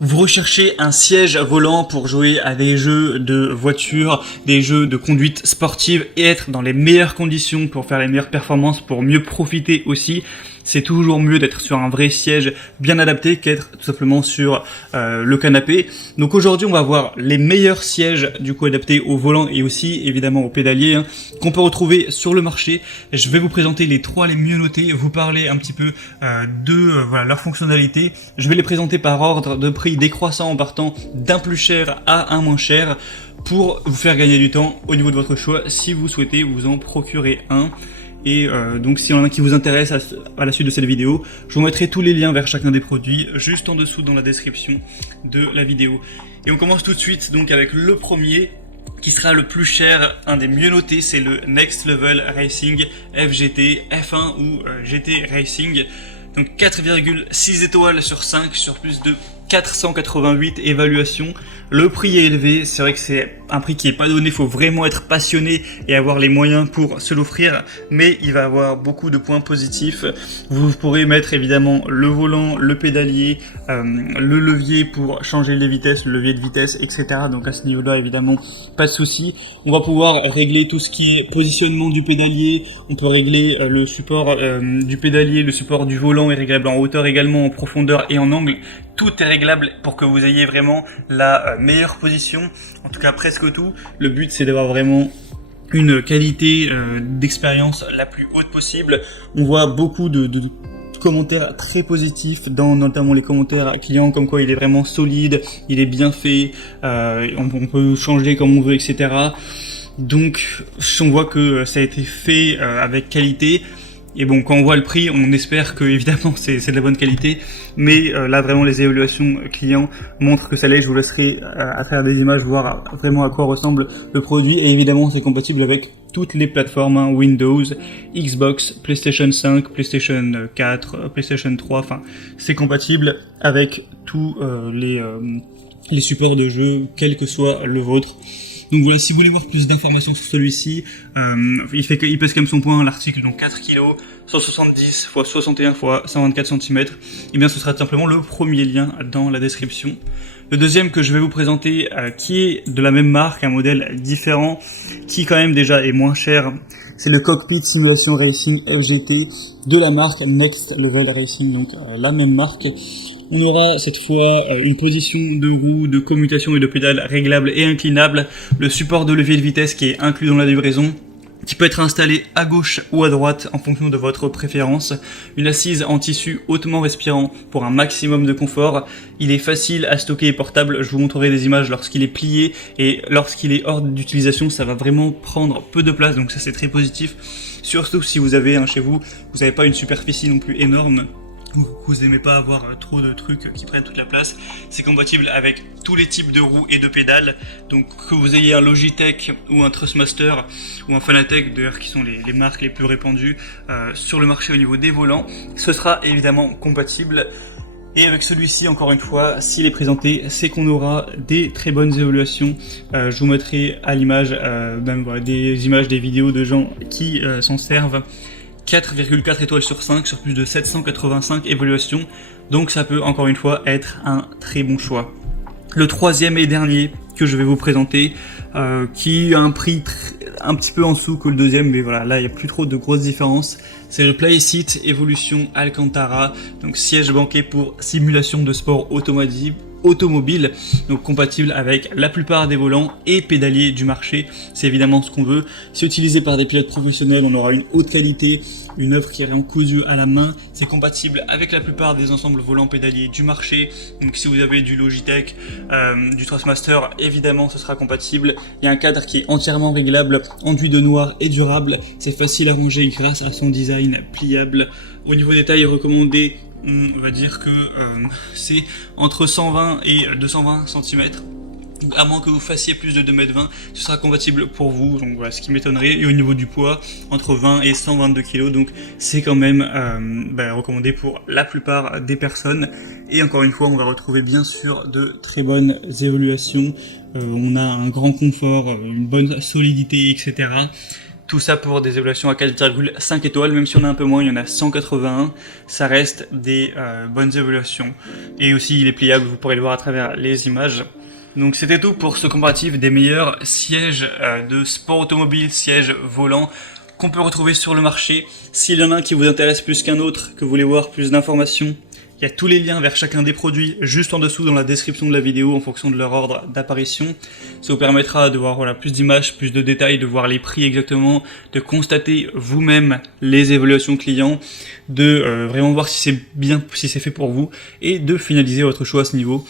Vous recherchez un siège volant pour jouer à des jeux de voiture, des jeux de conduite sportive et être dans les meilleures conditions pour faire les meilleures performances, pour mieux profiter aussi. C'est toujours mieux d'être sur un vrai siège bien adapté qu'être tout simplement sur le canapé. Donc aujourd'hui, on va voir les meilleurs sièges du coup adaptés au volant et aussi évidemment au pédalier qu'on peut retrouver sur le marché. Je vais vous présenter les trois les mieux notés, vous parler un petit peu de leur fonctionnalité. Je vais les présenter par ordre de prix décroissant en partant d'un plus cher à un moins cher pour vous faire gagner du temps au niveau de votre choix si vous souhaitez vous en procurer un. Et donc s'il y en a qui vous intéresse à la suite de cette vidéo, je vous mettrai tous les liens vers chacun des produits juste en dessous dans la description de la vidéo. Et on commence tout de suite donc avec le premier qui sera le plus cher, un des mieux notés, c'est le Next Level Racing FGT F1 ou GT Racing. Donc 4,6 étoiles sur 5 sur plus de 488 évaluations. Le prix est élevé, c'est vrai que c'est un prix qui est pas donné, il faut vraiment être passionné et avoir les moyens pour se l'offrir, mais il va avoir beaucoup de points positifs. Vous pourrez mettre évidemment le volant, le pédalier, le levier pour changer les vitesses, le levier de vitesse, etc. Donc à ce niveau-là, évidemment, pas de souci. On va pouvoir régler tout ce qui est positionnement du pédalier, on peut régler le support du pédalier, le support du volant est réglable en hauteur également, en profondeur et en angle. Tout est réglable pour que vous ayez vraiment la meilleure position, en tout cas presque tout. Le but c'est d'avoir vraiment une qualité d'expérience la plus haute possible. On voit beaucoup de commentaires très positifs dans notamment les commentaires clients comme quoi il est vraiment solide, il est bien fait, on peut changer comme on veut, etc. Donc on voit que ça a été fait avec qualité. Et bon, quand on voit le prix, on espère que évidemment c'est de la bonne qualité, mais là vraiment les évaluations clients montrent que ça l'est. Je vous laisserai à travers des images voir vraiment à quoi ressemble le produit, et évidemment c'est compatible avec toutes les plateformes, Windows, Xbox, PlayStation 5, PlayStation 4, PlayStation 3, enfin c'est compatible avec tous les supports de jeu, quel que soit le vôtre. Donc voilà, si vous voulez voir plus d'informations sur celui-ci, il pèse quand même son poids, l'article, donc 4 kg, 170 x 61 x 124 cm, et bien ce sera simplement le premier lien dans la description. Le deuxième que je vais vous présenter, qui est de la même marque, un modèle différent, qui quand même déjà est moins cher, c'est le Cockpit Simulation Racing FGT de la marque Next Level Racing, donc la même marque. On aura cette fois une position de roue, de commutation et de pédale réglable et inclinable, le support de levier de vitesse qui est inclus dans la livraison, qui peut être installé à gauche ou à droite en fonction de votre préférence, une assise en tissu hautement respirant pour un maximum de confort. Il est facile à stocker et portable, je vous montrerai des images lorsqu'il est plié, et lorsqu'il est hors d'utilisation ça va vraiment prendre peu de place, donc ça c'est très positif, surtout si vous avez chez vous, vous n'avez pas une superficie non plus énorme, vous n'aimez pas avoir trop de trucs qui prennent toute la place. C'est compatible avec tous les types de roues et de pédales, donc que vous ayez un Logitech ou un Trustmaster ou un Fanatec d'ailleurs, qui sont les marques les plus répandues sur le marché au niveau des volants, ce sera évidemment compatible. Et avec celui-ci, encore une fois, s'il est présenté, c'est qu'on aura des très bonnes évaluations. Je vous mettrai à l'image des images, des vidéos de gens qui s'en servent. 4,4 étoiles sur 5 sur plus de 785 évaluations, donc ça peut encore une fois être un très bon choix. Le troisième et dernier que je vais vous présenter, qui a un prix un petit peu en dessous que le deuxième, mais voilà, là il n'y a plus trop de grosses différences, c'est le Playseat Evolution Alcantara, donc siège banquet pour simulation de sport automobile, donc compatible avec la plupart des volants et pédaliers du marché, c'est évidemment ce qu'on veut. C'est utilisé par des pilotes professionnels, on aura une haute qualité, une œuvre qui est en cousu à la main, c'est compatible avec la plupart des ensembles volants pédaliers du marché, donc si vous avez du Logitech, du Trustmaster, évidemment ce sera compatible. Il y a un cadre qui est entièrement réglable, enduit de noir et durable, c'est facile à ranger grâce à son design pliable. Au niveau des tailles recommandées, on va dire que c'est entre 120 et 220 cm. À moins que vous fassiez plus de 2,20 m, ce sera compatible pour vous, donc voilà, ce qui m'étonnerait. Et au niveau du poids, entre 20 et 122 kg, donc c'est quand même recommandé pour la plupart des personnes. Et encore une fois, on va retrouver bien sûr de très bonnes évaluations. On a un grand confort, une bonne solidité, etc. Tout ça pour des évaluations à 4,5 étoiles, même si on a un peu moins, il y en a 181, ça reste des bonnes évaluations. Et aussi il est pliable, vous pourrez le voir à travers les images. Donc c'était tout pour ce comparatif des meilleurs sièges de sport automobile, sièges volants qu'on peut retrouver sur le marché. S'il y en a un qui vous intéresse plus qu'un autre, que vous voulez voir plus d'informations, il y a tous les liens vers chacun des produits juste en dessous dans la description de la vidéo en fonction de leur ordre d'apparition. Ça vous permettra de voir plus d'images, plus de détails, de voir les prix exactement, de constater vous-même les évaluations clients, de vraiment voir si c'est bien, si c'est fait pour vous et de finaliser votre choix à ce niveau.